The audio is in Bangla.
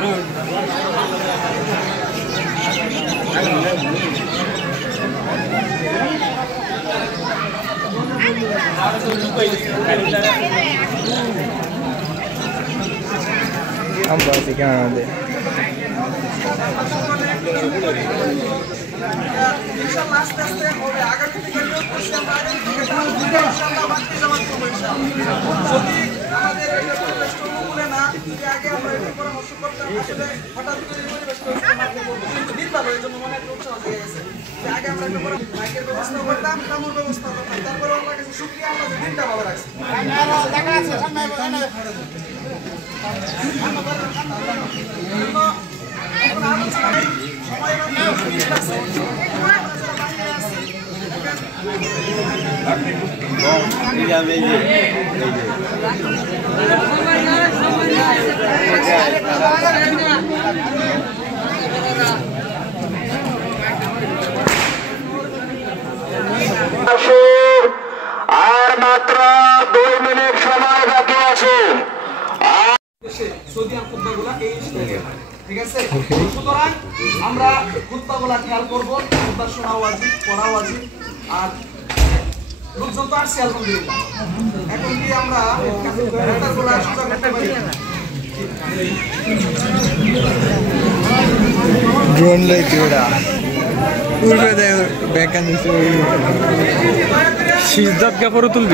हम बस क्या दे ইনশাআল্লাহ আস্তে আস্তে হবে আগামী থেকে নিয়োগ করছি আমরা আগামী থেকে ইনশাআল্লাহ বাকি জমা করব ইনশাআল্লাহ যদি আমাদের এটা পরিবেশটা অনুকূলে না যদি আগে আমরা এটা পরামর্শ করতাম আসলে হঠাৎ করে পরিবেশটা কিন্তু দিন ভালো এই জন্য মনে একটা উৎসাহ হয়ে গেছে যে আগে আমরা একটা মাইকের ব্যবস্থা করতাম কামড় ব্যবস্থা করতাম তারপরে আল্লাহর কাছে শুকরিয়া আমরা যে দিনটা ভালো রাখছি দেখা আছে সামনে এখন আলোচনা সময় আর মাত্র 2 মিনিট সময় বাকি আছে। সৌদিয়ান খুতবাগুলা এই ঠিক আছে সুতরাং আমরা খুতবাগুলা খেয়াল করবো খুতবা শোনা ওয়াজিব পড়া ওয়াজিব আর লোকজন তো আসছে আলহামদুলিল্লাহ এখন কি আমরা খুতবাগুলা সুযোগ করতে পারি ड्रोन लाइक ওরা উড়বে দেয় ব্যাকান সিদ্ধার্থ কাপুর তুলবি